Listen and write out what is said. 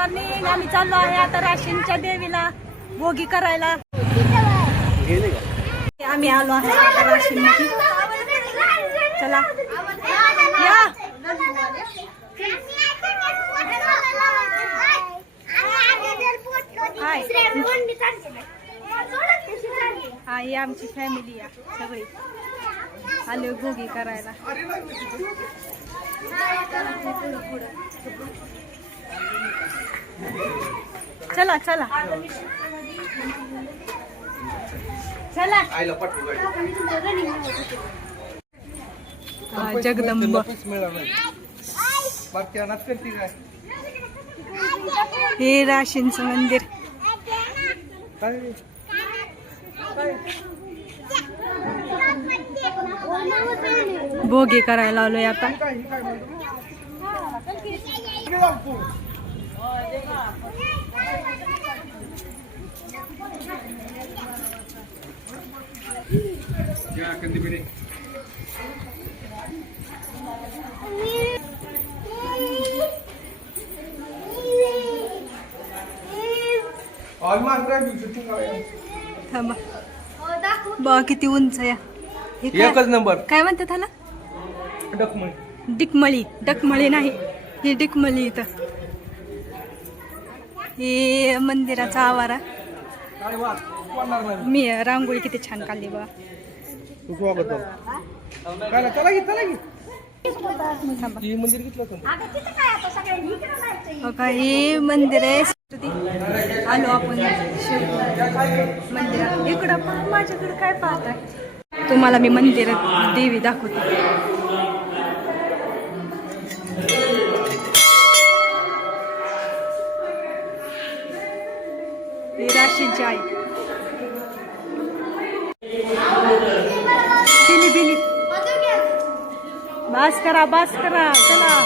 Morning. आम्ही चाललो आहे आता राशींच्या देवीला भोगी करायला. आम्ही आलो आहे आता राशींमध्ये. चला या. ही आमची फॅमिली आहे सगळी आले भोगी करायला. चला चला चला. जगदंब हे राशींचं मंदिर. भोगी करायला आलोय आता. थांबा बघा किती उंच या. एकच नंबर. काय म्हणतात त्याला? डिकमळी. डकमळी नाही, ही डिकमळी. इथं हे मंदिराचा आवारा. मी रांगोळी किती छान काढली बघा. हे मंदिर आहे. आलो आपण मंदिरात. इकडं माझ्याकडे काय पाहताय तुम्हाला मी मंदिर देवी दाखवते. ही राशींची आई. बिली बिली बास करा बास करा. चला